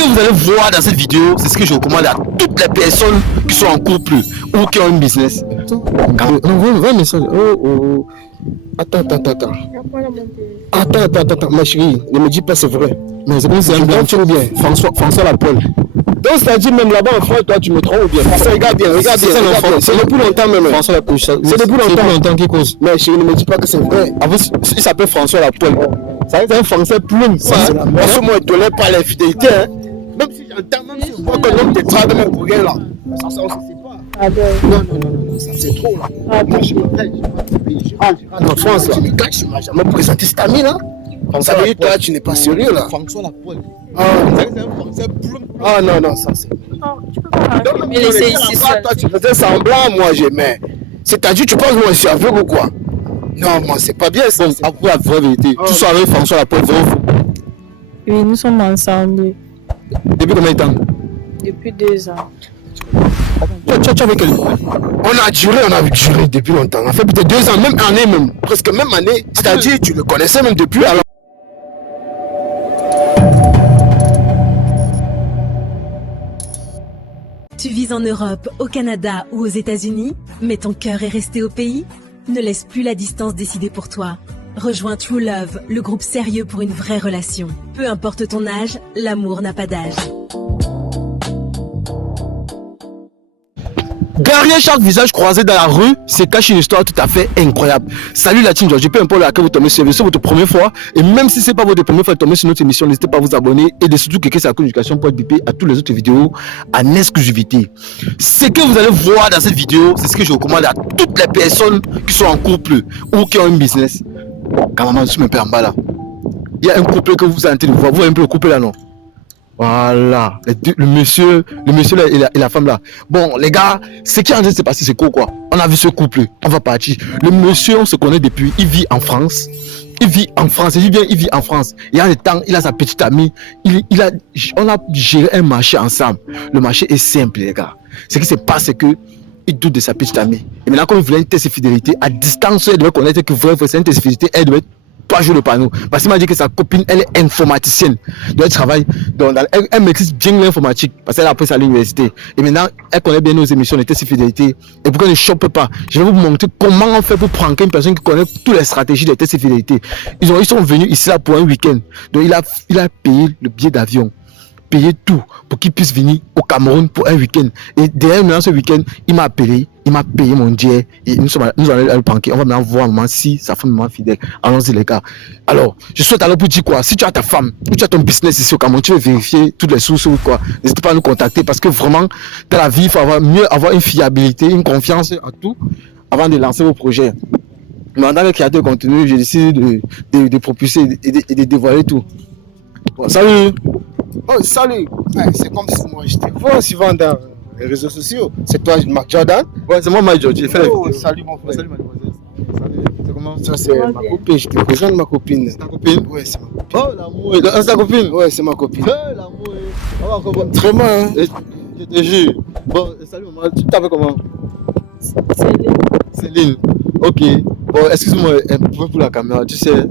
que vous allez voir dans cette vidéo, c'est ce que je recommande à toutes les personnes qui sont en couple ou qui ont un business. Envoie un message. Oh. Attends. Attends, ma chérie, ne me dis pas c'est vrai. Mais c'est comme si c'est un blanc ou bien François Lapolle. Donc c'est-à-dire même là-bas en France, toi tu me trompes ou bien. Regarde bien. C'est depuis longtemps même. François Lapolle. C'est depuis longtemps qu'il cause. Mais chérie, ne me dis pas que c'est vrai. En fait, il s'appelle François Lapolle. Ça c'est un français plume. Moi je ne tolère pas l'infidélité. Même si j'entends, même si je vois qu'un homme te trade même pour rien là. Ça on se sait pas. Non, ça c'est trop là. Moi je en France là. Je ne m'as jamais présenté cet ami là. Ça veut dire toi tu n'es pas sérieux là. François Lapolle. C'est un français plume. Non, ça c'est. Non, tu peux pas me laisser ici seul. Toi tu faisais semblant, moi j'aimais. C'est-à-dire tu penses moi je suis aveugle ou quoi? Non, moi c'est pas bien ça. Bon, après la vraie vérité, tu sois avec François Lapolle, vrai ou faux? Oui, nous sommes ensemble Depuis combien de temps? depuis 2 ans. Tu avec elle? On a duré depuis longtemps. En fait peut-être 2 ans, même année même. Presque même année. C'est-à-dire tu le connaissais même depuis alors. Tu vis en Europe, au Canada ou aux États-Unis, mais ton cœur est resté au pays? Ne laisse plus la distance décider pour toi. Rejoins True Love, le groupe sérieux pour une vraie relation. Peu importe ton âge, l'amour n'a pas d'âge. Derrière chaque visage croisé dans la rue se cache une histoire tout à fait incroyable. Salut la team George, peu importe laquelle vous tombez sur votre première fois, et même si c'est pas votre première fois de tomber sur notre émission, n'hésitez pas à vous abonner et de surtout cliquer sur la communication pour être bipé à toutes les autres vidéos en exclusivité. Ce que vous allez voir dans cette vidéo, c'est ce que je recommande à toutes les personnes qui sont en couple ou qui ont un business. Quand maman, je suis un peu en bas là. Il y a un couple que vous êtes en train de voir, vous voyez un peu le couple là non? Voilà, le monsieur là et la femme là. Bon, les gars, ce qui est en train de se passer, c'est quoi? On a vu ce couple, on va partir. Le monsieur, on se connaît depuis, il vit en France. Il vit en France. Il y a des temps, il a sa petite amie. On a géré un marché ensemble. Le marché est simple, les gars. Ce qui se passe, c'est que il doute de sa petite amie. Et maintenant, quand il voulait une test de fidélité, à distance, elle devait connaître que vrai, c'est une test de fidélité, elle devait pas jouer le panneau. Parce qu'il m'a dit que sa copine, elle est informaticienne. Donc elle travaille, elle maîtrise bien l'informatique. Parce qu'elle a appris ça à l'université. Et maintenant, elle connaît bien nos émissions de tests de fidélité. Et pour qu'elle ne chope pas, je vais vous montrer comment on fait pour prendre une personne qui connaît toutes les stratégies des tests de fidélité. Ils sont venus ici là pour un week-end. Donc il a payé le billet d'avion, payé tout pour qu'il puisse venir au Cameroun pour un week-end. Et derrière maintenant ce week-end, il m'a appelé, il m'a payé mon jet et nous allons le banquer. On va maintenant voir maman si sa femme est fidèle. Allons-y les gars. Alors, je souhaite alors pour dire quoi, si tu as ta femme ou tu as ton business ici au Cameroun, tu veux vérifier toutes les sources ou quoi, n'hésite pas à nous contacter parce que vraiment, dans la vie, il faut avoir une fiabilité, une confiance à tout avant de lancer vos projets. Mais en tant que créateur de contenu, j'ai décidé de propulser et de dévoiler tout. Bon, salut! Oh, salut! Ouais, c'est comme si moi j'étais vois souvent dans les réseaux sociaux. C'est toi, Marc Jordan? Ouais, c'est moi, Mike George. J'ai fait la vidéo. Salut mon frère. Salut, mademoiselle. Salut, c'est comment? Ça, c'est ma copine. Je te présente ma copine. C'est ta copine? Ouais, c'est ma copine. Oh, l'amour. C'est ta copine? Ouais, c'est ma copine. L'amour. On va encore. Très mal, hein? Je te jure. Bon, salut, maman. Tu t'appelles comment? Céline. Ok. Bon, excuse-moi, un peu pour la caméra. Tu sais,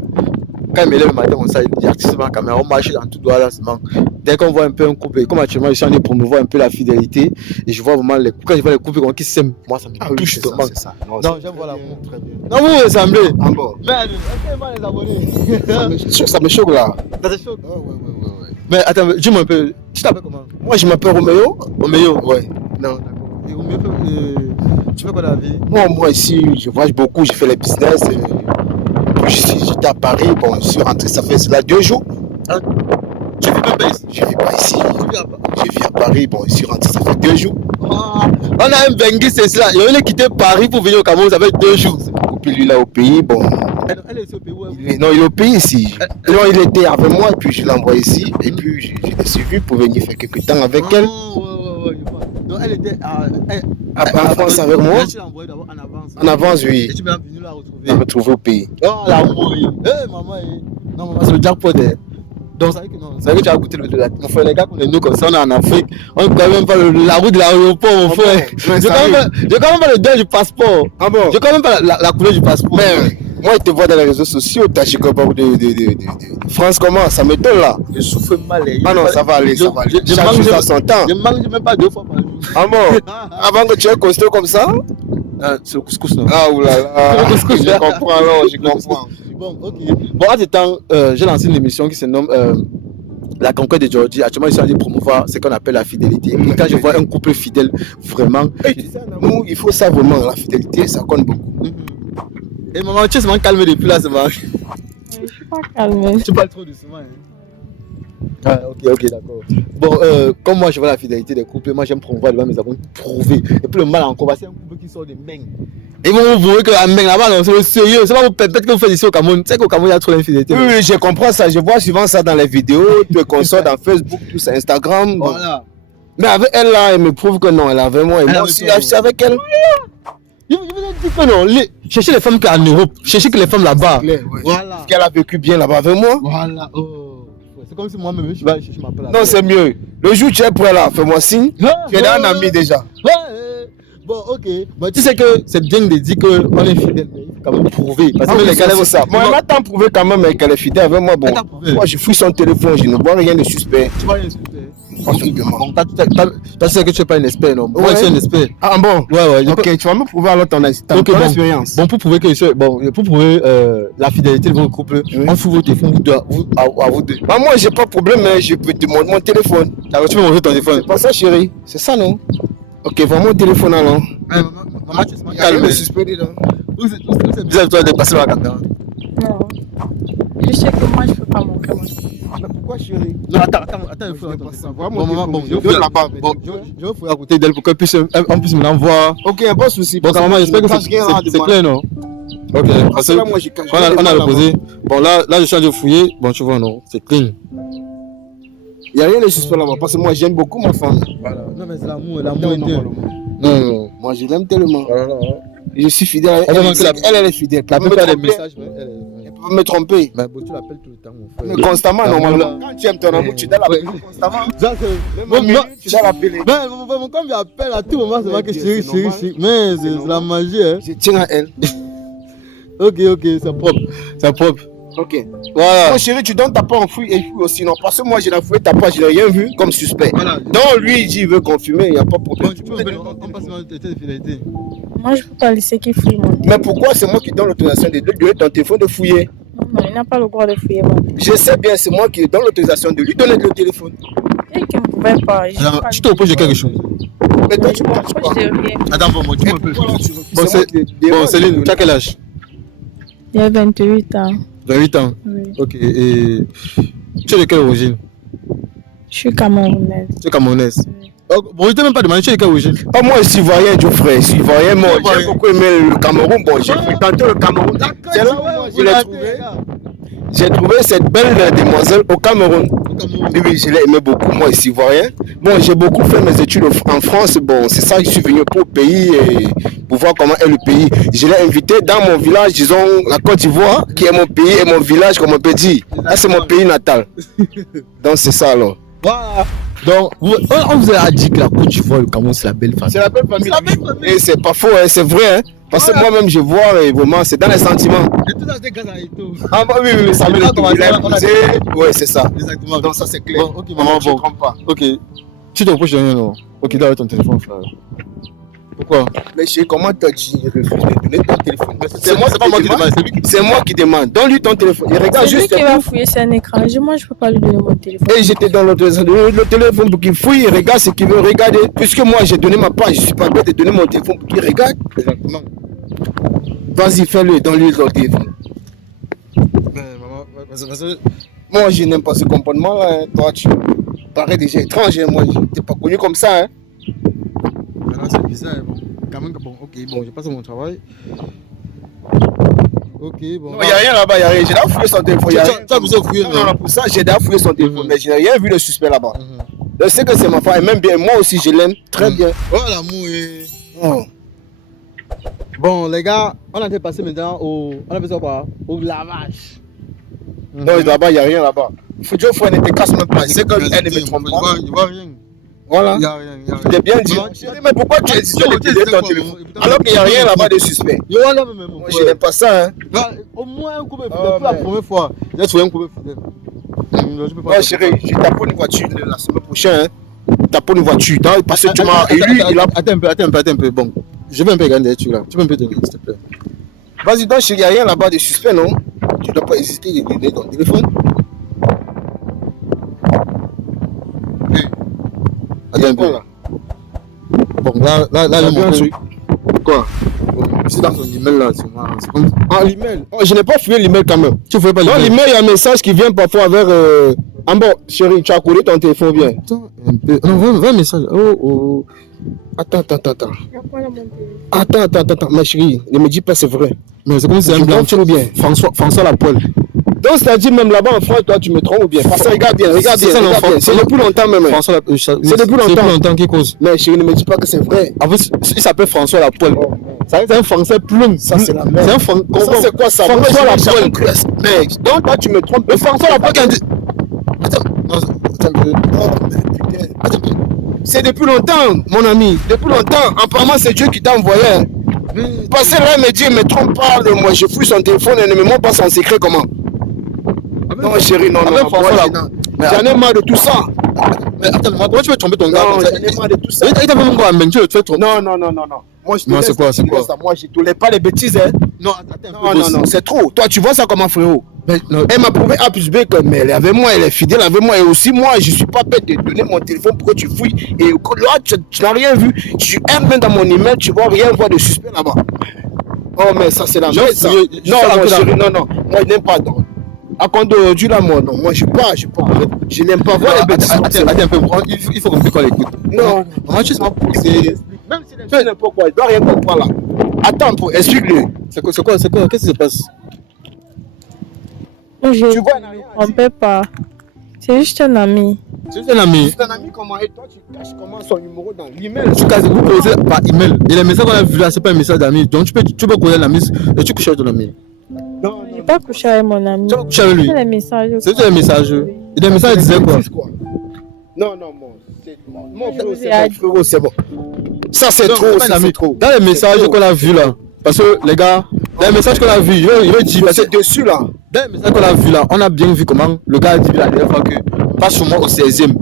quand il me lève le matin, on sait, il active la caméra, on marche dans tout droit là, seulement. Dès qu'on voit un peu un couple, comme actuellement, je suis en train de promouvoir un peu la fidélité, et je vois vraiment quand je vois les couples qui s'aiment, moi ça me touche vraiment. C'est ça. Non, j'aime voir l'amour. Très bien. Non, vous ressemblez. Ah bon? Mais, est-ce qu'elle va les abonner? Ça me choque là. Ça te choque? Ouais. Mais attends, dis-moi un peu, tu t'appelles comment? Moi, je m'appelle Roméo. Roméo? Ouais. Non, d'accord. Et Roméo, tu fais quoi dans la vie? Moi ici, je voyage beaucoup, j'ai fait les business. J'étais à Paris, bon, je suis rentré, ça fait cela 2 jours. Hein? Tu vis même pas ici? Je vis pas ici. Je vis à Paris, bon, je suis rentré, ça fait 2 jours. Ah, on a un bengue, c'est cela. Il a quitté Paris pour venir au Cameroun, ça fait 2 jours. Et puis lui là au pays, bon. Elle est au pays où? Non, il est au pays ici. Non, il était avec moi, et puis je l'ai envoyé ici. Et puis je l'ai suivi pour venir faire quelques temps avec elle. Ouais. Donc elle était en France avec moi. Tu l'as envoyé d'abord en avance. En avance, oui. Et tu m'as venu la retrouver. La retrouver au pays. Oh, l'amour. Maman. Non, maman, c'est le jackpot. Donc, ça veut dire que non. Ça veut dire que tu as goûté mon frère, les gars, qu'on est nous comme ça, on est en Afrique. On ne connaît même pas la route de l'aéroport, mon frère. J'ai quand même pas le deuil du passeport. Ah bon? J'ai quand même pas la couleur du passeport. Mais Moi, je te vois dans les réseaux sociaux, t'as chez quoi de France, comment? Ça m'étonne là. Je souffre mal. Ah non, ça va aller, ça va aller. Chaque chose à son temps. Je mange même pas 2 fois par jour. Ah bon? Avant que tu aies costaud comme ça? C'est le couscous, non? Ah oulala. Je comprends alors, je comprends. Bon, ok. Bon, en ce temps, j'ai lancé une émission qui se nomme La Conquête de Georgie. Actuellement, ils sont en train de promouvoir ce qu'on appelle la fidélité. Et quand je vois un couple fidèle, vraiment. Et tu sais, en amour, il faut ça vraiment. La fidélité, ça compte beaucoup. Et maman, tu es vraiment calme depuis là, c'est marrant. Je suis pas calmée. Tu parles trop doucement. Hein? Ah, ok, d'accord. Bon, comme moi je vois la fidélité des couples, moi j'aime promouvoir devant mes abonnés, prouver. Et puis le mal encore, c'est un couple qui sort des mains. Ils vont vous prouver que la main là-bas, non, c'est le sérieux. C'est pas vous peut-être que vous faites ici au Cameroun. Tu sais qu'au Cameroun, il y a trop d'infidélité. Oui, je comprends ça. Je vois souvent ça dans les vidéos, qu'on sort dans Facebook, tout ça, Instagram. Voilà. Mais avec elle là, elle me prouve que non, elle est avec moi. Et moi aussi, je suis avec elle. Je vous ai dit que non, cherchez les femmes qui sont en Europe, cherchez que les femmes là-bas. Ouais. Voilà. Parce qu'elle a vécu bien là-bas avec moi. Voilà. Oh. C'est comme si moi-même je vais chercher ma place. Non, c'est mieux. Le jour où tu es prêt là, fais-moi signe. Tu es un ami déjà. Ouais. Bon, ok. Bon, tu sais que c'est bien de dire qu'on est fidèle, mais il faut quand même prouver. Parce que les gars, c'est ça. Moi, elle m'a tant prouvé quand même qu'elle est fidèle avec moi. Bon, moi, je fouille son téléphone, je ne vois rien de suspect. Tu vois rien de suspect. Bon, tu sais que tu n'es pas un expert, non? Moi, Ouais. je suis un expert. Ah bon? Ouais. Ok, tu vas me prouver alors ton expérience. Bon, pour prouver que pour prouver la fidélité de votre couple, on fout votre téléphone à vous deux. Bah, moi, j'ai pas de problème, mais je peux te montrer mon téléphone. Alors, tu peux montrer ton téléphone. C'est pas ça, chérie. C'est ça, non? Ok, vraiment mon téléphone alors. Maman, tu es Calme, je suis pédé là. C'est bizarre, toi, de passer la caméra. Non. Je sais que moi, je peux pas montrer mon Pourquoi, chérie? Non, attends, il faut attendre. Bon, maman, bon, je vais là-bas. Bon, je vais fouiller à côté d'elle pour qu'elle puisse me voir. Ok, pas de souci. Bon, maman, j'espère que c'est clair, non? Ok, parce que on a le posé. Bon, là, je suis en train de fouiller. Bon, tu vois, non, c'est clean. Il n'y a rien de suspect là-bas parce que moi, j'aime beaucoup ma femme. Voilà. Non, mais c'est l'amour interne. Non. Moi, je l'aime tellement. Voilà. Je suis fidèle. Elle est fidèle. La plupart des messages, elle peut me tromper. mais bon, tu l'appelles tout le temps, mon frère. Mais constamment, normalement. Quand tu aimes ton amour, tu dois l'appeler constamment. Tu dois l'appeler. Bon, comme il appelle à tout moment, c'est pas que chérie. Mais c'est la magie, hein. Je tiens à elle. Ok, c'est propre. Ok. Voilà. Mon chéri, tu donnes ta part en fouille et fouille aussi. Non, parce que moi, j'ai la fouille ta part, je n'ai rien vu comme suspect. Voilà. Donc, lui, il dit il veut confirmer, il n'y a pas de problème. Bon, on passe dans l'état de fidélité. Moi, je peux pas laisser qu'il fouille mon téléphone. Mais pourquoi c'est moi qui donne l'autorisation de lui donner ton téléphone de fouiller? Non, il n'a pas le droit de fouiller mon téléphone. Je sais bien, c'est moi qui donne l'autorisation de lui donner le téléphone. Et qu'il ne pouvait pas. Alors, tu te reproches de quelque chose. Mais toi, Je tu ne me penses reproche pas. de rien. Attends, bon, dis-moi un peu. Bon, Céline, tu as quel âge? Il y a 28 ans. 28 ans. Oui. Ok, et tu es de quelle origine? Je suis camerounaise. Tu es camerounaise. Bon, je ne t'ai même pas demandé, tu es de quelle origine? Ah, moi, je suis ivoirien, Dieu frère. Je suis ivoirien, moi. J'ai beaucoup aimé le Cameroun. Bon, j'ai fréquenté le Cameroun. C'est là où moi, je l'ai trouvé. J'ai trouvé cette belle demoiselle au Cameroun. Oui, je l'ai aimé beaucoup. Moi, je suis ivoirien. Bon, j'ai beaucoup fait mes études en France. Bon, c'est ça que je suis venu pour le pays et pour voir comment est le pays. Je l'ai invité dans mon village, disons, la Côte d'Ivoire, qui est mon pays et mon village, comme on peut dire. Là, c'est mon pays natal. Donc, c'est ça alors. Voilà. Donc, on vous a dit que la Côte d'Ivoire, le Cameroun, c'est la belle famille. C'est la belle famille. Et c'est pas faux, hein, c'est vrai. Hein. Parce que moi-même, je vois et vraiment, c'est dans les sentiments. Et tout ça, c'est grâce à Ito. Ah, bah oui, ça veut dire qu'il a épousé. Ouais, c'est ça. Exactement. Donc, ça, c'est clair. Bon, ok, maman, Je bon. comprends pas. Ok. Tu te reproches de rien, non? Ok, donne ton téléphone, frère. Pourquoi? Mais chérie, comment t'as dit refuse de donner ton téléphone? C'est pas moi qui demande, c'est lui qui C'est moi qui demande. Donne-lui ton téléphone. Il regarde C'est lui juste. qui va fouiller son écran. Moi, je ne peux pas lui donner mon téléphone. Et j'étais dans le téléphone pour qu'il fouille, il regarde ce qu'il veut regarder. Puisque moi j'ai donné ma part, je suis pas bête de donner mon téléphone pour qu'il regarde. Exactement. Vas-y, fais-le, donne-lui ton téléphone. Mais maman, parce que... Moi je n'aime pas ce comportement-là. Hein. Toi tu parais déjà étranger, moi je t'ai pas connu comme ça. Hein. Maintenant c'est bizarre. Bon. Quand même, bon, ok, bon, j'ai passé mon travail. Ok, bon. Non, il n'y a rien là-bas, il n'y a rien. J'ai déjà fouillé son téléphone. Tu as besoin de fouiller, non, pour ça, j'ai déjà fouillé son téléphone, mais je n'ai rien vu de suspect là-bas. Je sais que c'est ma femme, elle m'aime bien. Moi aussi, je l'aime très bien. Oh, l'amour est... Oh. Bon, les gars, on a été passé maintenant au... On a fait ça quoi? Au lavage. Non, là-bas, il n'y a rien là-bas. Il faut dire, faut qu'elle ne te casse même pas. C'est qu'elle ne me trompe pas. Je vois rien. Voilà. Tu t'es bien dit. Chérie, mais pourquoi tu hésites de utiliser ton téléphone alors qu'il n'y a rien là-bas de suspect? Moi, je n'aime pas ça. Hein. Au moins un coupé fidèle. Pour la première fois, j'ai trouvé un coupé fidèle. Ouais, chérie, je t'apprends une voiture la semaine prochaine. Hein. T'apprends une voiture. Parce que tu m'as élu. Attends un peu. Bon, je vais un peu regarder tu là. Tu peux un peu donner, s'il te plaît. Vas-y, donc, chérie, il n'y a rien là-bas de suspect, non? Tu ne dois pas hésiter de donner ton téléphone. Attends un peu. Bon, là, le bien truc. Quoi? C'est dans ton email là. Ah, l'email. Oh, je n'ai pas fouillé l'email quand même. Tu ne fais pas Non, l'email, il y a un message qui vient parfois avec. Ah bon, chérie, tu as collé ton téléphone bien. Attends un peu. Non, va un message. Oh. Attends. Il y a quoi là, mon téléphone? Attends, ma chérie, ne me dis pas c'est vrai. Mais c'est comme si c'est un blanc. Tu bien. François Lapolle. Donc, c'est-à-dire même là-bas en France, toi, tu me trompes ou bien? Parce que regarde bien. C'est depuis longtemps même. François Lapolle. C'est depuis longtemps qu'il cause. Mais chérie, ne me dis pas que c'est vrai. En fait, il s'appelle François Lapolle. C'est un français plume. Ça, c'est la merde. C'est un français. Ça, c'est quoi ça? François Lapolle. Mais donc, toi, tu me trompes. Le François Lapolle qui a dit. Attends un peu. Attends un peu. C'est depuis longtemps, mon ami. Depuis longtemps. Apparemment, c'est Dieu qui t'a envoyé. Parce que là, il me dit, me trompe pas. Moi, je fouille son téléphone et ne me montre pas son secret. Comment? Non, chérie, non. J'en ai marre de tout ça. Mais attends, comment tu veux tromper ton gars? Non, j'en ai marre de tout ça. Il t'a même quoi, mais tu veux te faire tromper. Non. Moi, je te laisse. C'est quoi? Moi, je ne tolère pas les bêtises. Hein. Non, c'est trop. Toi, tu vois ça comme un frérot. Elle m'a prouvé A plus B que mais elle est avec moi, elle est fidèle avec moi. Et aussi, moi, je ne suis pas bête de donner mon téléphone pour que tu fouilles. Et là, tu n'as rien vu. Tu es même dans mon email, tu ne vois rien voir de suspect là-bas. Oh, mais ça, c'est la merde. Non. Moi, je n'aime pas. À compte d'aujourd'hui, là, moi, non. Moi, je pars. Je n'aime pas voir les bêtises. Attends un peu. Il faut qu'on l'écoute. Non. Moi, tu sais pas. Même si c'est n'importe quoi, il ne doit rien comprendre là. Attends, explique-le. C'est quoi? Qu'est-ce qui se passe? Moi, je Tu vois, on ne peut pas. C'est juste un ami. C'est un ami. C'est un ami comment? Et toi, tu caches comment son numéro dans l'email? Tu casses vous poser par email. Et les messages qu'on a vus là, c'est pas un message d'ami. Donc tu peux connaître l'ami et tu couches avec ton ami. Non. Je n'ai pas couché avec mon ami. Tu vas coucher avec lui. C'est les messages. C'est des messages. Et les messages disaient quoi? Non, mon frérot, c'est bon. Ça, c'est trop. Dans les messages qu'on a vus là, parce que les gars, dans les messages qu'on a vus, je vais dire, c'est dessus là. Dans les messages qu'on a vus là, on a bien vu comment le gars a dit la dernière fois que passe sur moi au 16e.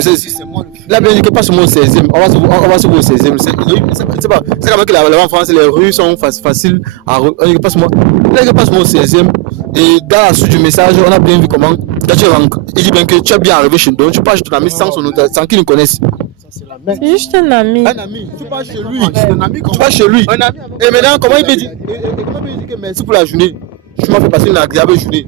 C'est moi le il a bien dit que passe sur moi au 16e. On va se voir au 16e. C'est quand même que là-bas en France, les rues sont faciles à on passe moi. Là, il passe moi au 16e. Et dans la suite du message, on a bien vu comment. Là, il dit bien que tu es bien arrivé chez nous. Tu passes chez ton ami sans qu'il nous connaisse. C'est juste un ami. Un ami, tu vas chez lui. Tu vas chez lui. Et maintenant, comment il peut dire que merci pour la journée? Tu m'as fait passer une agréable journée.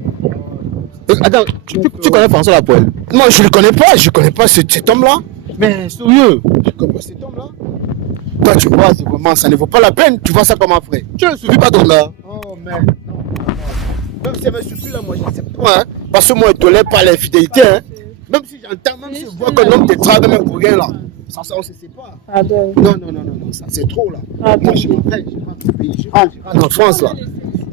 Attends, tu connais François Lapoelle? Moi, je ne connais pas cet homme-là. Mais sérieux? Je connais pas cet homme-là. Toi, tu vois, c'est vraiment, ça ne vaut pas la peine. Tu vois ça comme un frère. Tu ne suffis pas ton gars. Oh, merde. Même si ça me suffit là, moi, je ne sais pas. Hein. Parce que moi, je ne tolère pas l'infidélité. Hein. Même si j'entends, même si je vois qu'un homme te travaille même pour rien là. Ça, on ne se sépare. Ah ben. Non, ça c'est trop là. Ah, moi, je m'appelle, je rentre au pays, je rentre en France là.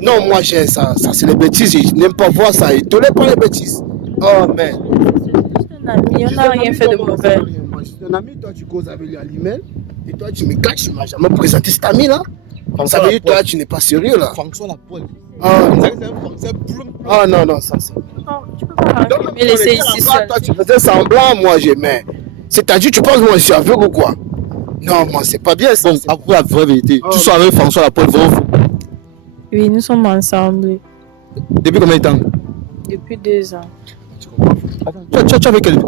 Non, moi, j'ai ça c'est les bêtises. Je n'aime pas voir ça. Je ne tolère pas les bêtises. Oh, merde. C'est un ami, on n'a rien fait de mauvais. Moi, je suis un ami, toi, tu causes avec lui à l'email. Et toi, tu me caches, tu ne m'as jamais présenté cet ami là. Ça veut dire toi, tu n'es pas sérieux là. François Lapoelle. Ah non, ça. Tu peux pas me laisser ici seul. Toi, tu faisais semblant, moi, j'aimais. C'est-à-dire, tu penses, moi, je suis aveugle ou quoi? Non, moi, c'est pas bien ça. Bon, avoue la vraie vérité. Tu sois avec François Lapoelle, vrai ou faux? Oui, nous sommes ensemble. Depuis combien de temps? Depuis 2 ans. Tu avec quel?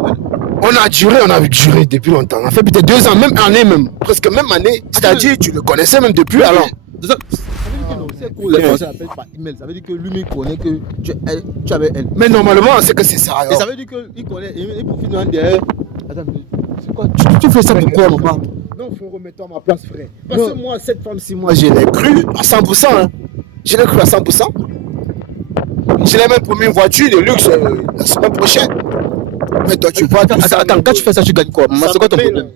On a duré depuis longtemps. On a fait peut-être 2 ans, même année même. Presque même année. C'est-à-dire, tu le connaissais même depuis alors. Ça veut dire que les Français appellent par email. Ça veut dire que lui-même connaît que tu avais elle. Mais normalement, c'est que c'est ça. Et ça veut dire qu'il connaît, il profite d'un derrière. Attends, c'est quoi? Tu fais ça pourquoi, maman? Non, faut remettre à ma place, frère. Parce que moi, cette femme-ci, moi, je l'ai cru à 100%. Hein. Je l'ai cru à 100%. Je l'ai même promis une voiture de luxe la semaine prochaine. Mais toi, tu vois. Attends, quand tu fais ça, tu gagnes quoi? C'est quoi ton problème?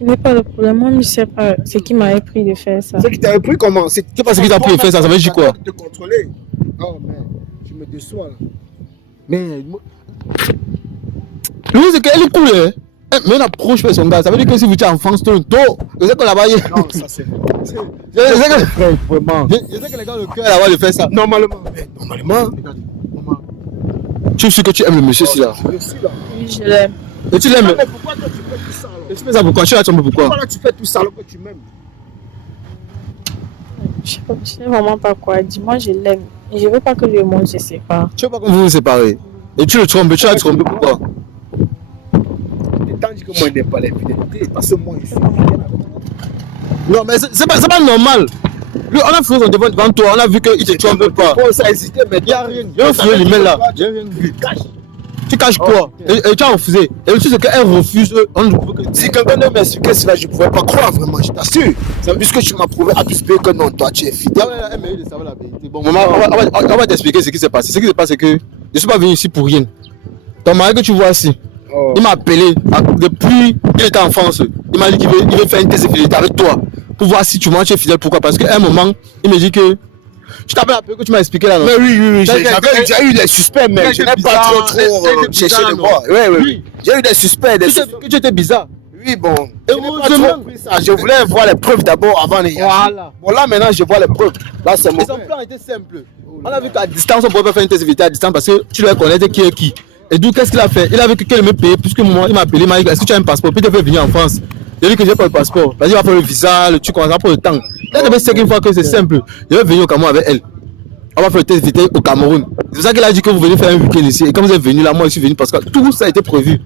Ce n'est pas le problème. Moi, je ne sais pas ce qui m'avait pris de faire ça. Ce qui t'avait pris comment? C'est pas ce qui t'a pris de faire ça, ça veut dire quoi? De te contrôler. Oh, mais tu me déçois là. Mais. Louis, c'est qu'elle est cool, hein? Mais une approche fait son gars. Ça veut dire que si vous êtes en France, tout le temps, vous savez que là-bas, Non, ça c'est. je sais que Vraiment. je sais que les gars, le cœur là-bas, de faire ça. Normalement. Mais normalement. Tu es sûr que tu aimes le monsieur, si là. Je suis là. Oui, je l'aime. Et tu l'aimes. Mais pourquoi toi tu fais tout ça alors? Et tu fais ça pourquoi? Tu as tombé pourquoi? Pourquoi là tu fais tout ça alors que tu m'aimes? Je sais vraiment pas quoi dire. Moi, je l'aime. Et je veux pas que le monde se sépare. Tu veux pas que vous vous séparez. Et tu le trompes, tu l'as trompé pourquoi? Tandis que moi je n'aime pas les fidélités. Parce que moi je suis. Non, mais c'est pas normal. Lui, on a fait son devant toi, on a vu qu'il te trompe pas. Bon, ça a hésité, mais il n'y a rien. Il a refusé l'email là. J'ai rien vu. Tu caches quoi? Et tu as refusé. Et le truc c'est qu'elle refuse. On ne peut que. Si quelqu'un ne m'expliquait cela, je ne pouvais pas croire vraiment, je t'assure. Puisque tu m'as prouvé à plus B que non, toi tu es fidèle. Elle mérite de savoir la vérité. Bon, maman, on va t'expliquer ce qui s'est passé. Ce qui s'est passé, c'est que je ne suis pas venu ici pour rien. Ton mari que tu vois ici, il m'a appelé depuis qu'il était en France. Il m'a dit qu'il veut faire une test de fidélité avec toi. Pour voir si tu es fidèle. Pourquoi? Parce qu'à un moment, il me dit que. Je t'appelle un peu que tu m'as expliqué là. Non? Mais oui, j'ai eu des suspects, mais je n'ai pas trop cherché de voir. Oui. J'ai eu des suspects. Que tu étais bizarre. Oui, bon. Je n'ai pas trop pris ça. Je voulais voir les preuves d'abord avant de y aller. Voilà. Bon, là maintenant, je vois les preuves. Là, c'est mon. Son plan était simple. On a vu qu'à distance, on pouvait pas faire une test de fidélité à distance parce que tu dois connaître qui est qui. Et d'où qu'est-ce qu'il a fait? Il a vu que quelqu'un me payait plus que moi. Il m'a appelé, il m'a dit est-ce que tu as un passeport? Puis il devait venir en France. J'ai dit que j'ai pas le passeport. Vas-y, il va faire le visa, le truc, on va prendre le temps. Il devait se dire une fois que c'est simple. Je vais venir au Cameroun avec elle. On va faire le test de fidélité au Cameroun. C'est pour ça qu'il a dit que vous venez faire un week-end ici. Et comme vous êtes venu là, moi je suis venu parce que tout ça a été prévu.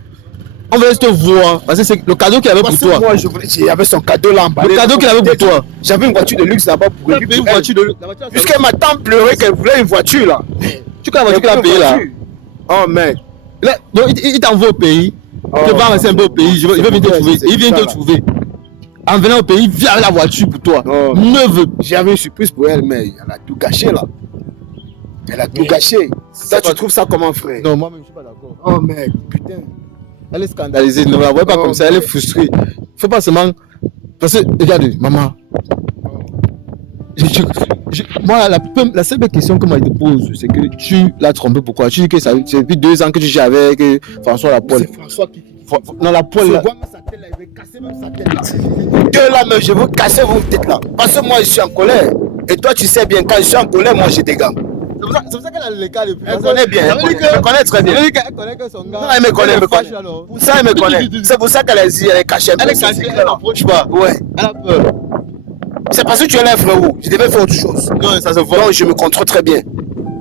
On va juste te voir. Parce que c'est le cadeau qu'il avait pour toi. Moi, je voulais. Il y avait son cadeau là en bas. Le cadeau qu'il avait pour toi. J'avais une voiture de luxe là-bas pour lui. Une voiture de luxe. Puisqu'elle m'a tant pleuré qu'elle voulait une voiture là. Tu connais la voiture qu'il a payée là? Oh mec. Donc il t'envoie au pays. Tu vas rester un peu au pays. Il veut venir te trouver. Il vient te trouver. En venant au pays, viens avec la voiture pour toi. Neuve. J'avais une surprise pour elle, mais elle a tout gâché là. Elle a tout gâché. Ça, tu trouves ça comment, frère? Non, moi-même, je suis pas d'accord. Oh mec, putain. Elle est scandalisée. Ne la voyez pas comme ça. Elle est frustrée. Faut pas seulement. Parce que, regarde, maman. Moi, la seule question que moi je te pose, c'est que tu l'as trompé. Pourquoi? Tu dis que c'est depuis 2 ans que tu gères avec François Lapolle. C'est François qui. Non, Lapolle. Je vois même sa tête là, il veut casser même sa tête là. Que là, mais je veux casser vos têtes là. Parce que moi, je suis en colère. Et toi, tu sais bien, quand je suis en colère, moi, je dégaine. C'est pour ça qu'elle a le cas de plus. Elle connaît bien. Elle connaît très bien. Elle connaît que son gars. Non, elle me connaît, Pour ça, elle me connaît. C'est pour ça qu'elle est dit, elle est cachée. Elle est cachée, elle n'approche pas. Ouais. Elle a peur. C'est parce que tu es là, frérot. Je devais faire autre chose. Non, ça se voit. Non, je me contrôle très bien.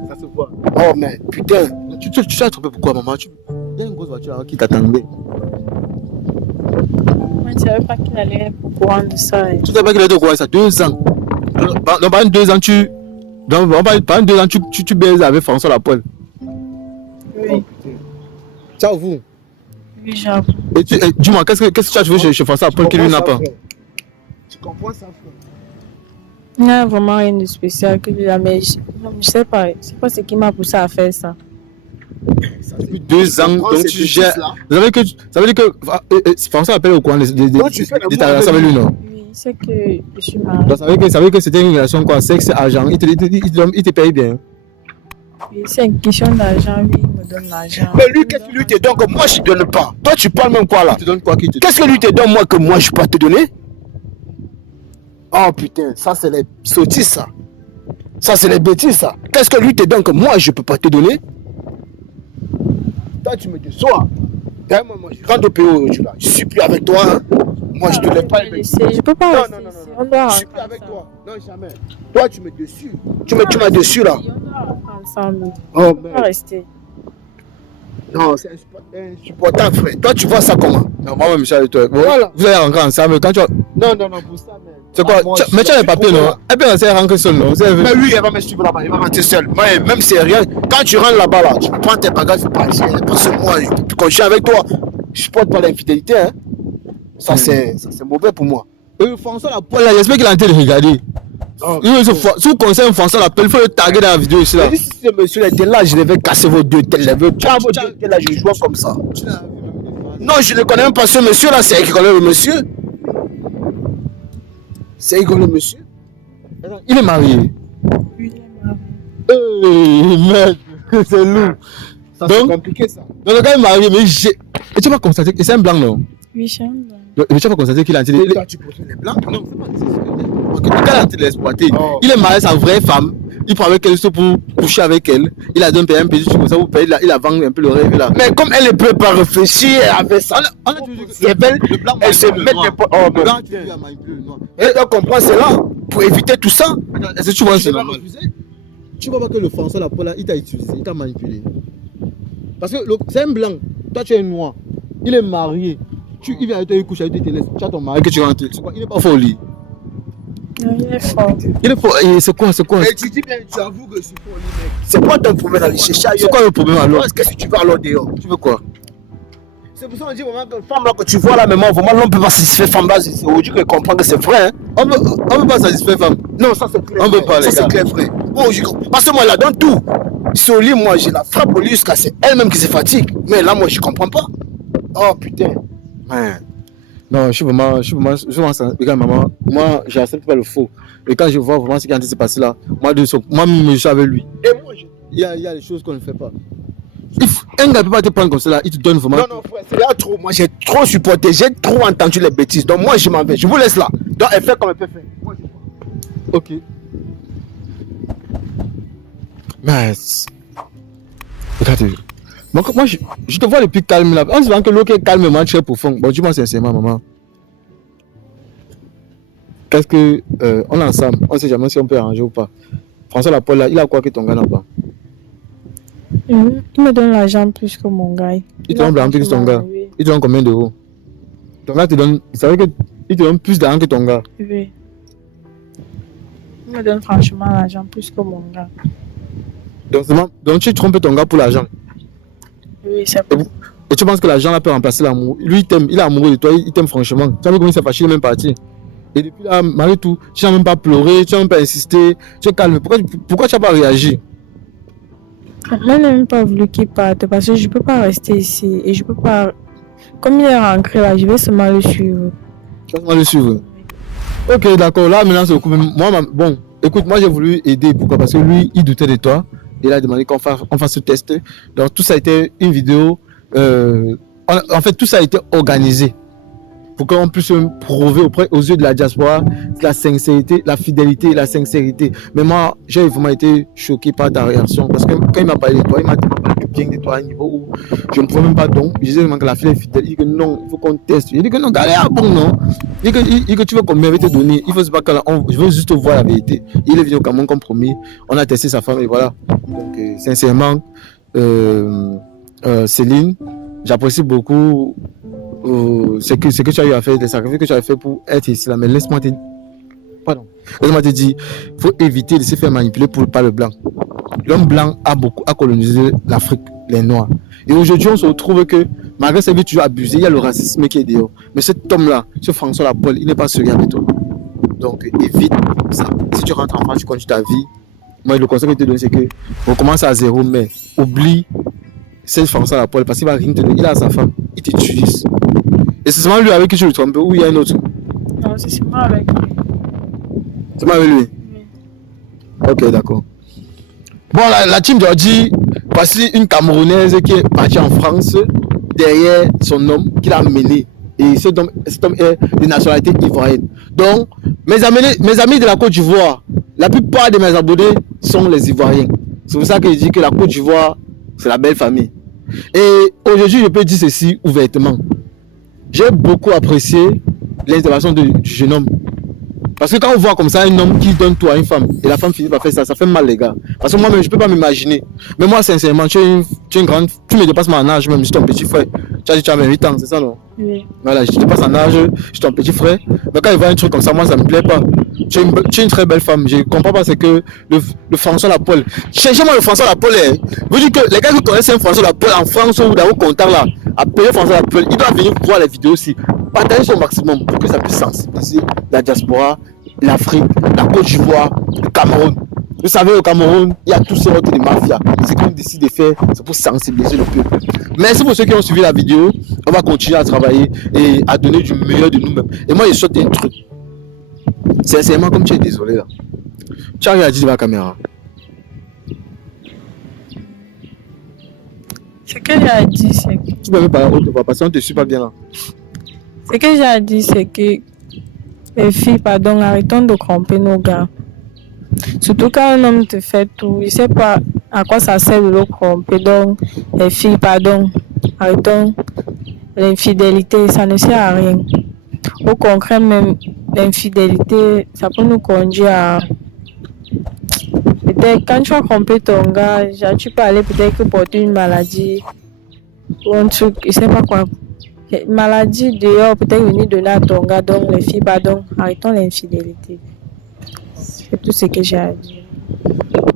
Ça se voit. Oh, mais putain. Tu t'es trompé pourquoi, maman? Il y a une grosse voiture là qui t'attendait. Moi, je ne savais pas qu'il allait être au courant de ça. Tu ne savais pas qu'il était au courant de ça? 2 ans. Dans pendant 2 ans, pendant 2 ans, tu baises avec François Lapolle. Oui. Ciao, vous. Oui, j'avoue. Et dis-moi, qu'est-ce que tu as trouvé chez François Lapolle qui lui n'a pas? Tu comprends ça, frère? Il n'y a vraiment rien de spécial que lui a, mais je sais pas. C'est pas ce qui m'a poussé à faire ça. Depuis 2 ans, donc tu gères. Ça veut dire que François appelle au courant de ta relation avec lui, non? Oui, c'est que je suis mariée. Donc ça veut dire que c'était une relation quoi, sexe, argent. Il te paye bien. Oui, c'est une question d'argent, oui, il me donne l'argent. Mais lui, qu'est-ce que lui te donne que moi je ne donne pas? Toi, tu parles même quoi là? Tu te donnes quoi qui te donne? Qu'est-ce que lui te donne moi que moi je ne peux pas te donner? Oh putain, ça c'est les sottises ça. Ça c'est les bêtises ça. Qu'est-ce que lui te donne que moi je ne peux pas te donner? Toi tu me déçois. D'ailleurs moi je rentre au pays aujourd'hui là. Je suis plus avec toi. Hein. Moi je te laisse pas. Je peux pas rester ici. On doit je suis plus avec toi. Non jamais. Toi tu me déçus. Tu m'as déçu là. On doit rentrer ensemble. Oh On peut pas rester. Non, c'est insupportable frère. Toi tu vois ça comment? Non, moi-même je suis avec toi. Bon, Voilà. vous allez rentrer ensemble quand tu vas. Non, pour ça, mais. C'est quoi? Mais tu as les papiers, non? Elle peut rester rentrer seule, non? Mais oui, elle va me suivre là-bas, elle va rentrer seule. Moi, même si c'est rien, quand tu rentres là-bas, là, tu prends tes bagages, tu partir. Parce que moi, je peux plus continuer avec toi. Je supporte pas l'infidélité, hein. Ça, c'est mauvais pour moi. François Lapolle, là, j'espère qu'il est en train de regarder. Si vous conseillez François Lapolle, il faut le taguer dans la vidéo ici là. Si ce monsieur était là, je devais casser vos 2 têtes. Vos 2 têtes là, je joue comme ça. Non, je ne connais même pas ce monsieur là, c'est elle qui connaît le monsieur. C'est Igor le monsieur. Il est marié. Oui, il est marié. Merde, c'est lourd. c'est Donc, compliqué ça. donc le gars est marié, mais j'ai. Et tu vas constater que c'est un blanc, non? Oui, c'est un blanc. Mais tu vas constater qu'il a Et toi, tu poses les blancs? Non, c'est pas ok, le gars a de l'exploiter. Oh. Il est marié à sa vraie femme. Il prend avec elle juste pour coucher avec elle. Il a donné un petit truc comme ça, vous payez, il a vendu un peu le rêve là. Mais comme elle ne peut pas réfléchir avec ça, c'est belle, elle se met n'importe. Oh, Le blanc, bon. tu as manipulé le noir. Elle doit comprendre cela pour éviter tout ça. Est-ce que tu vois, Tu c'est vas normal? Tu vois pas que le François Lapolle là, il t'a utilisé, il t'a manipulé. Parce que c'est un blanc, toi tu es un noir. Il est marié. Il vient te coucher, il te laisse. Tu as ton mari que tu rentres. C'est quoi? Il n'est pas fort au lit. Non, il est fort. Il est fort. Et c'est quoi? Et tu dis bien, tu avoues que c'est pour lui, mec. C'est quoi ton problème d'aller chercher ailleurs? C'est quoi le problème alors? Qu'est-ce que tu veux alors dehors? Tu veux quoi? C'est pour ça qu'on dit vraiment que femme là que tu vois là, mais moi, vraiment, l'homme peut pas satisfaire femme là. C'est aujourd'hui qu'elle comprend que c'est vrai. Hein. On peut pas satisfaire femme. Non, ça c'est clair. On peut pas, les ça c'est gars. clair, frère. Oh, parce que moi là, dans tout, c'est au lit, moi, j'ai la frappe au lit jusqu'à c'est elle-même qui se fatigue. Mais là, moi, je comprends pas. Oh putain. Ouais. Non, je suis vraiment, regarde maman, moi j'accepte pas le faux. Et quand je vois vraiment ce qui est en train de se passer là, moi je suis avec lui. Et moi, Il y a des choses qu'on ne fait pas. Un gars ne peut pas te prendre comme ça là, il te donne vraiment. non, frère, c'est là trop. Moi, j'ai trop supporté, j'ai trop entendu les bêtises. Donc, moi, je m'en vais. Je vous laisse là. Donc, elle fait comme elle peut faire. Moi, je vois. Ok. Mais. Regardez. Moi, je te vois depuis calme là. On se voit que l'eau est calmement très profond. Bon, dis-moi sincèrement, maman. Qu'est-ce que. On est ensemble. On ne sait jamais si on peut arranger ou pas. François Lapolle là, il a quoi que ton gars n'a pas? Il me donne l'argent plus que mon gars. Il te donne l'argent plus que ton gars. Oui. Il te donne combien d'euros? Ton gars te donne. Ça veut dire qu'il te donne plus d'argent que ton gars. Oui. Il me donne franchement l'argent plus que mon gars. Donc tu trompes ton gars pour l'argent. Oui, c'est Et, bon. et tu penses que l'argent là peut remplacer l'amour? Lui, il t'aime, il est amoureux de toi, il t'aime franchement. Tu as vu comment il s'est fâché, il est même parti. Et depuis là, malgré tout, tu n'as même pas pleuré, tu n'as même pas insisté, tu es calme. Pourquoi tu n'as pas réagi? Moi, je n'ai même pas voulu qu'il parte parce que je ne peux pas rester ici et je peux pas. Comme il est rentré là, je vais seulement le suivre. Tu vas le suivre. Ok, d'accord. Là, maintenant, c'est le coup. Moi, bon, écoute, moi, j'ai voulu aider. Pourquoi? Parce que lui, il doutait de toi. Il a demandé qu'on fasse ce test. Donc, tout ça a été une vidéo. En fait, tout ça a été organisé pour qu'on puisse prouver aux yeux de la diaspora la sincérité, la fidélité et la sincérité. Mais moi, j'ai vraiment été choqué par ta réaction parce que quand il m'a parlé de toi, il m'a parlé bien de toi à un niveau où je ne pouvais même pas donc. Je disais vraiment que la fille est fidèle. Il dit que non, il faut qu'on teste. Il dit que non, galère, bon, non. Il dit que tu veux combien te donner. Il faut se battre. Je veux juste voir la vérité. Il est venu au Cameroun comme promis. On a testé sa femme et voilà. Donc, sincèrement, Céline, j'apprécie beaucoup ce que tu as eu à faire, les sacrifices que tu as fait pour être ici là. Mais laisse-moi te dire, il faut éviter de se faire manipuler par le blanc. L'homme blanc a colonisé l'Afrique, les Noirs. Et aujourd'hui, on se retrouve que, malgré sa vie toujours abusée, il y a le racisme qui est dehors. Mais cet homme-là, ce François Lapolle, il n'est pas sérieux avec toi. Donc, évite ça. Si tu rentres en France, tu continues ta vie. Moi, le conseil que je te donne, c'est que recommence à zéro, mais oublie c'est François Lapolle parce qu'il va rien te donner. Il a sa femme, il t'utilise. Et c'est seulement lui avec qui je le trompe ou il y a un autre? Non, c'est seulement avec lui. C'est seulement avec lui? Oui. Ok, d'accord. Bon, la team Georgie, voici une Camerounaise qui est partie en France derrière son homme qu'il a amené. Et cet homme est de nationalité ivoirienne. Donc, mes amis de la Côte d'Ivoire, la plupart de mes abonnés sont les Ivoiriens. C'est pour ça que je dis que la Côte d'Ivoire, c'est la belle famille. Et aujourd'hui, je peux dire ceci ouvertement. J'ai beaucoup apprécié l'intervention du jeune homme. Parce que quand on voit comme ça un homme qui donne tout à une femme et la femme finit par faire ça, ça fait mal les gars. Parce que moi-même, je ne peux pas m'imaginer. Mais moi, sincèrement, tu es une grande, tu me dépasses mon âge même, je suis ton petit frère. Tu as dit tu as 28 ans, c'est ça non? Oui. Voilà, je te dépasse en âge, je suis ton petit frère. Mais quand il voit un truc comme ça, moi ça ne me plaît pas. Tu es une très belle femme, je ne comprends pas, c'est que le François Lapolle. Cherchez-moi le François Lapolle. Vous dites que les gars qui connaissent un François Lapolle en France ou dans vos contacts là, appelez François Lapolle, ils doivent venir voir les vidéos aussi. Partagez au maximum pour que ça puisse sensibiliser la diaspora, l'Afrique, la Côte d'Ivoire, le Cameroun. Vous savez, au Cameroun, il y a tous ces autres de mafia. Ce qu'on décide de faire, c'est pour sensibiliser le peuple. Merci pour ceux qui ont suivi la vidéo. On va continuer à travailler et à donner du meilleur de nous-mêmes. Et moi, je saute un truc. Sincèrement, comme tu es désolé là. Tu as réagi devant la caméra. Ce que j'ai dit, c'est que... Tu peux même parler haute voix parce qu'on ne te suit pas bien là. Ce que j'ai dit, c'est que les filles, pardon, arrêtons de tromper nos gars. Surtout quand un homme te fait tout, il ne sait pas à quoi ça sert de le tromper. Donc, les filles, pardon, arrêtons l'infidélité, ça ne sert à rien. Au contraire, même l'infidélité, ça peut nous conduire à... Peut-être quand tu as trompé ton gars, tu peux aller peut-être porter une maladie ou un truc, je ne sais pas quoi. Une maladie dehors, peut-être venir donner à ton gars. Donc, les filles, pardon, arrêtons l'infidélité. C'est tout ce que j'ai à dire.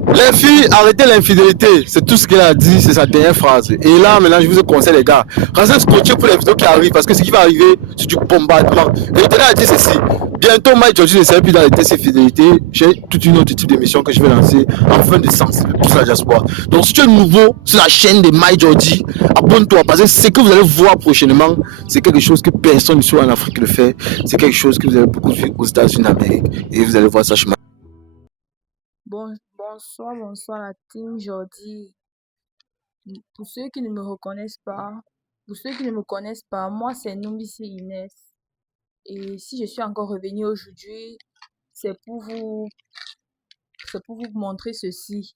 Les filles, arrêtez l'infidélité. C'est tout ce qu'elle a dit, c'est sa dernière phrase. Et là, maintenant, je vous conseille, les gars, restez scotchés pour les vidéos qui arrivent parce que ce qui va arriver, c'est du bombardement. Et je tenais à dire ceci. Bientôt, Mike Georgie ne sera plus dans les tests infidélité. J'ai toute une autre type d'émission que je vais lancer afin de sensibiliser toute la diaspora. Donc, si tu es nouveau sur la chaîne de Mike Georgie, abonne-toi parce que ce que vous allez voir prochainement, c'est quelque chose que personne ici en Afrique le fait. C'est quelque chose que vous allez beaucoup vu aux États-Unis d'Amérique. Et vous allez voir ça chez moi. Bonsoir la team Jordi. Pour ceux qui ne me reconnaissent pas, moi c'est Numbisi Inès. Et si je suis encore revenue aujourd'hui, c'est pour vous montrer ceci.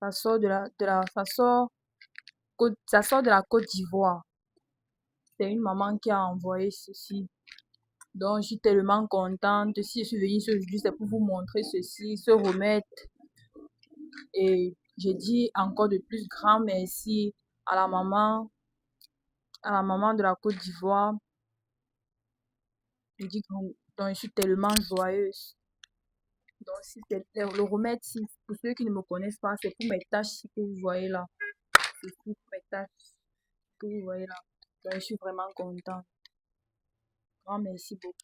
Ça sort de la Côte d'Ivoire. C'est une maman qui a envoyé ceci. Donc je suis tellement contente. Si je suis venue ici aujourd'hui, c'est pour vous montrer ceci, se remettre. Et je dis encore de plus grand merci à la maman de la Côte d'Ivoire. Je dis donc je suis tellement joyeuse. Donc si c'est le remède, pour ceux qui ne me connaissent pas, c'est pour mes tâches que vous voyez là. C'est pour mes tâches que vous voyez là. Donc je suis vraiment contente. Grand merci beaucoup.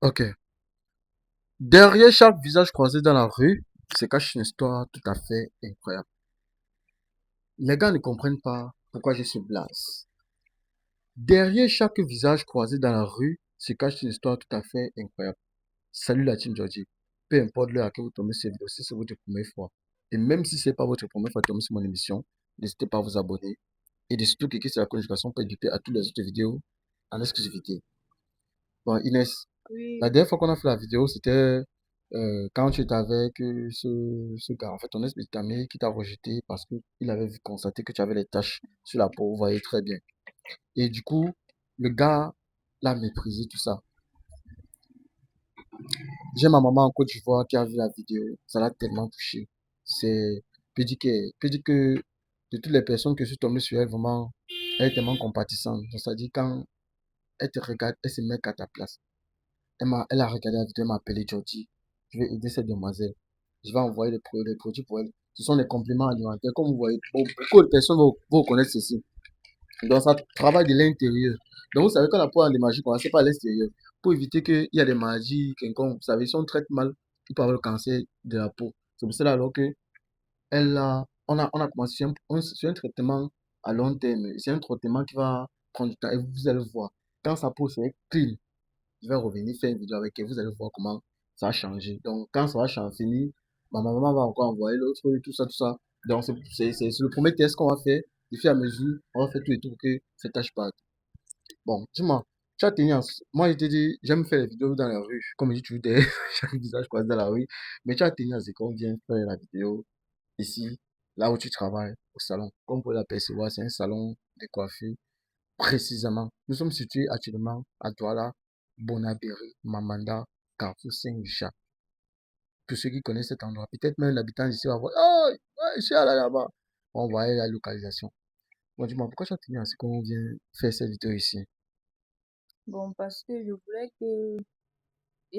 Ok. Derrière chaque visage croisé dans la rue se cache une histoire tout à fait incroyable. Les gars ne comprennent pas pourquoi je suis blaze. Derrière chaque visage croisé dans la rue se cache une histoire tout à fait incroyable. Salut la team Georgie. Peu importe l'heure à laquelle vous tombez sur cette vidéo, si c'est votre première fois. Et même si ce n'est pas votre première fois de tomber sur mon émission, n'hésitez pas à vous abonner. Et de surtout cliquer sur la notification pour éviter à toutes les autres vidéos en exclusivité. Bon, Inès, Oui, la dernière fois qu'on a fait la vidéo, c'était quand tu étais avec ce gars. En fait, ton ex-ami qui t'a rejeté parce qu'il avait constaté que tu avais les taches sur la peau, vous voyez très bien. Et du coup, le gars l'a méprisé, tout ça. J'ai ma maman en Côte d'Ivoire qui a vu la vidéo. Ça l'a tellement touché. C'est, peut dire que de toutes les personnes que je suis tombé sur elle, vraiment, elle est tellement compatissante. Donc, ça dit quand elle te regarde, elle se met à ta place. Elle a regardé la vidéo, elle m'a appelé Georgie. Je vais aider cette demoiselle. Je vais envoyer les produits pour elle. Ce sont des compléments alimentaires. Comme vous voyez, beaucoup de personnes vont connaître ceci. Donc, ça travaille de l'intérieur. Donc, vous savez, quand la peau a des maladies, on ne sait pas à l'extérieur. Pour éviter qu'il y ait des maladies, quelconques, vous savez, si on traite mal, il peut avoir le cancer de la peau. C'est pour cela alors que on a commencé sur un traitement à long terme. C'est un traitement qui va prendre du temps et vous allez voir. Quand sa peau c'est clean, je vais revenir faire une vidéo avec elle. Vous allez voir comment ça a changé. Donc, quand ça va changer, fini, ma maman va encore envoyer l'autre, tout ça, tout ça. Donc, c'est le premier test qu'on va faire. De fur et à mesure, on va faire tout et tout pour que ça ne tâche pas. Bon, dis-moi, tu as tenu moi, je te dis, j'aime faire les vidéos dans la rue. Comme je dis toujours, chaque visage croisé dans la rue. Mais tu as tenu à ce qu'on vient faire la vidéo ici, là où tu travailles, au salon. Comme vous pouvez l'apercevoir, c'est un salon de coiffure. Précisément, nous sommes situés actuellement à Douala, Bonabéry, Mamanda, Carrefour Saint-Richard. Pour ceux qui connaissent cet endroit, peut-être même l'habitant ici va voir, oh, ouais, je suis allé là-bas. On va aller à la localisation. Bon, dis-moi, pourquoi tu as tenu à ce qu'on vient faire cette vidéo ici? bon, parce que j'ai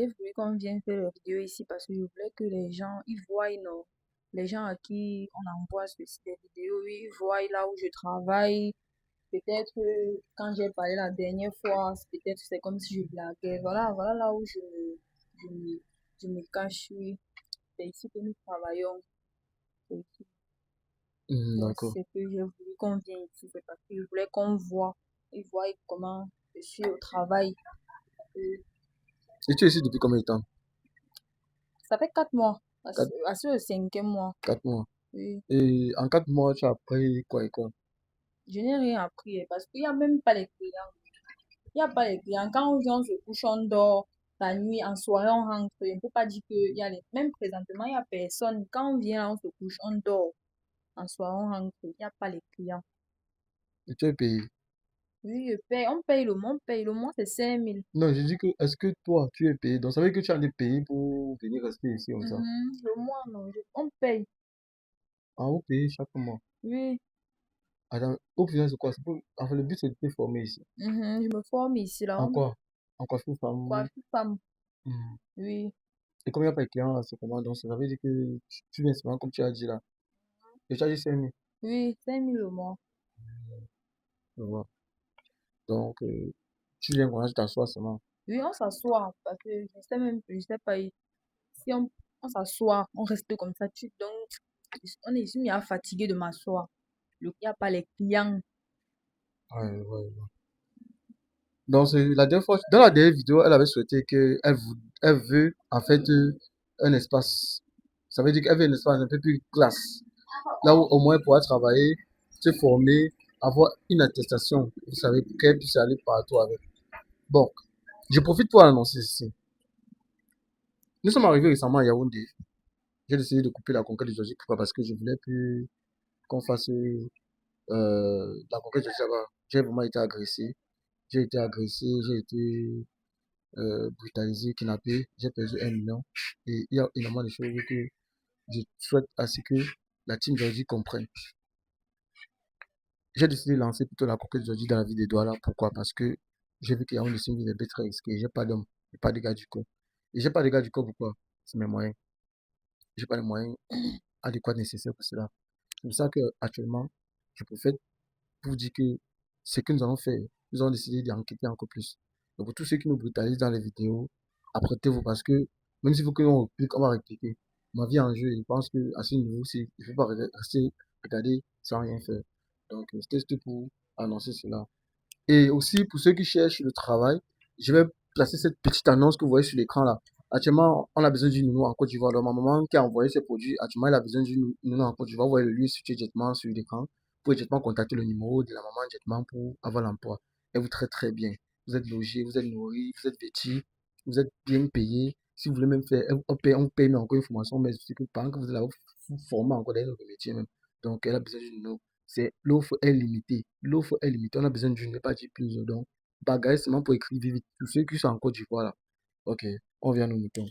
voulu qu'on vienne faire la vidéo ici parce que je voulais que les gens, ils voient, non, les gens à qui on envoie des vidéos, ils voient là où je travaille. Peut-être quand j'ai parlé la dernière fois, peut-être c'est comme si je blaguais. Voilà là où je me, je me cache. Oui. C'est ici que nous travaillons. C'est ici. Donc, D'accord. c'est que j'ai voulu qu'on vienne ici. C'est parce que je voulais qu'on voit. Ils voient comment je suis au travail. Euh, Et tu es ici depuis combien de temps? Ça fait 4 mois. Quatre À ce le 5e mois. 4 mois. Oui. Et en 4 mois, tu as appris quoi et quoi? Je n'ai rien appris parce qu'il n'y a même pas les clients. Il n'y a pas les clients. Quand on se couche, on dort. La nuit, en soirée, on rentre. On ne peut pas dire qu'il y a les... Même présentement, il n'y a personne. Quand on vient, on se couche, on dort. En soirée, on rentre. Il n'y a pas les clients. Et tu es payé? Oui, je paye. On paye le mois. On paye le mois, c'est 5 000. Non, je dis que, est-ce que toi, tu es payé? Donc, ça veut dire que tu as des payés pour venir rester ici comme ça. Le mois, non. On paye. Ah, vous payez chaque mois. Oui. Attends, au final, c'est quoi? Enfin, le but, c'est de te former ici. Je me forme ici, là. En quoi? En coiffure femme? Coiffure femme. Hmm. Oui. Et comme il n'y a pas de clients, là, c'est comment? Donc, ça veut dire que tu viens souvent, comme tu as dit là. Et tu as dit 5 000. Oui, 5 000 le mois. Je vois. Donc, tu viens quand tu t'assois seulement. Oui, on s'assoit parce que je sais même plus, je sais pas. Si on s'assoit, on reste comme ça. Donc, on est mis à fatiguer de m'asseoir. Il n'y a pas les clients. Ouais, ouais, ouais. Donc, c'est la dernière fois, dans la dernière vidéo, elle avait souhaité elle veut, en fait, un espace. Ça veut dire qu'elle veut un espace un peu plus classe. Là où au moins elle pourra travailler, se former, avoir une attestation, vous savez, pour qu'elle puisse aller partout avec. Bon, je profite pour annoncer ceci. Nous sommes arrivés récemment à Yaoundé. J'ai décidé de couper la conquête de Georgie. Pourquoi? Parce que je voulais plus qu'on fasse la conquête de Georgie là-bas. J'ai vraiment été agressé. J'ai été brutalisé, kidnappé. J'ai perdu 1 million. Et il y a énormément de choses que je souhaite à ce que la team Georgie comprenne. J'ai décidé de lancer plutôt la conquête de Georgie dans la ville d'Edouard là. Pourquoi? Parce que j'ai vu qu'il y a une ville des bêtes très risquée. J'ai pas d'homme, j'ai pas de gars du corps. Et j'ai pas de gars du corps pourquoi? C'est mes moyens. J'ai pas les moyens adéquats nécessaires pour cela. C'est pour ça qu'actuellement, je profite pour dire que ce que nous allons faire, nous avons décidé d'enquêter encore plus. Donc pour tous ceux qui nous brutalisent dans les vidéos, apprêtez-vous parce que même s'il faut que l'on réplique, on va répliquer. Ma vie en jeu, je pense qu'à ce niveau, il ne faut pas rester regarder sans rien faire. Donc c'était juste pour annoncer cela. Et aussi, pour ceux qui cherchent le travail, je vais placer cette petite annonce que vous voyez sur l'écran là. Actuellement, on a besoin d'une nounou en Côte d'Ivoire. Donc, ma maman qui a envoyé ses produits, actuellement, elle a besoin d'une nounou en Côte d'Ivoire. Vous voyez le lieu situé directement sur l'écran. Vous pouvez directement contacter le numéro de la maman directement pour avoir l'emploi. Elle vous traite très bien. Vous êtes logé, vous êtes nourri, vous êtes vêtu, vous êtes bien payé. Si vous voulez même faire, on paye mais encore une formation, mais c'est que pendant que vous allez vous former encore dans notre métier même. Donc, elle a besoin d'une nounou. L'offre est limitée. L'offre est limitée. On a besoin d'une, pas dire plusieurs. Donc, bagaille seulement pour écrire vite. Tous ceux qui sont en Côte d'Ivoire là. Ok, on vient aux moutons.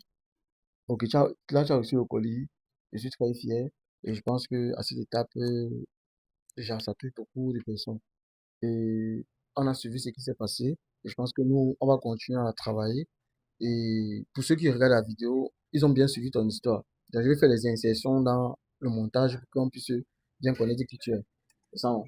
Ok, là, tu as reçu le colis. Je suis très fier. Et je pense que à cette étape, déjà, ça touche beaucoup de personnes. Et on a suivi ce qui s'est passé. Et je pense que nous, on va continuer à travailler. Et pour ceux qui regardent la vidéo, ils ont bien suivi ton histoire. Donc, je vais faire les insertions dans le montage pour qu'on puisse bien connaître qui tu es. Ça, ok,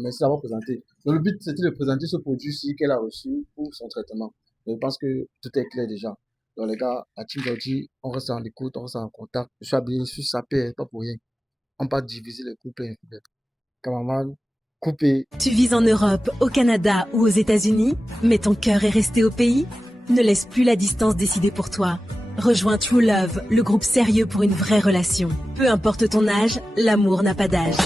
merci d'avoir présenté. Donc, le but, c'était de présenter ce produit-ci qu'elle a reçu pour son traitement. Je pense que tout est clair déjà. Donc, les gars, à Team Georgie, on reste en écoute, on reste en contact. Je suis habillé, je suis sapé, pas pour rien. On va diviser les couples. Cameraman, coupé. Tu vis en Europe, au Canada ou aux États-Unis, mais ton cœur est resté au pays? Ne laisse plus la distance décider pour toi. Rejoins True Love, le groupe sérieux pour une vraie relation. Peu importe ton âge, l'amour n'a pas d'âge.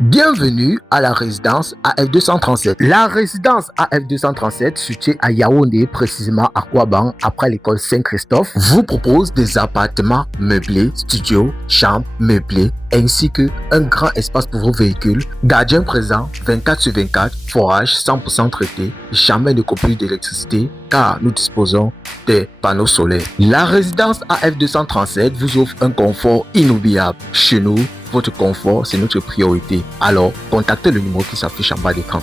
Bienvenue à la résidence AF237. La résidence AF237, située à Yaoundé, précisément à Kouaban, après l'école Saint-Christophe, vous propose des appartements meublés, studios, chambres meublées, ainsi que un grand espace pour vos véhicules, gardien présent 24/24, forage 100% traité, jamais de coupure d'électricité, car nous disposons des panneaux solaires. La résidence AF237 vous offre un confort inoubliable. Chez nous, votre confort, c'est notre priorité. Alors, contactez le numéro qui s'affiche en bas d'écran.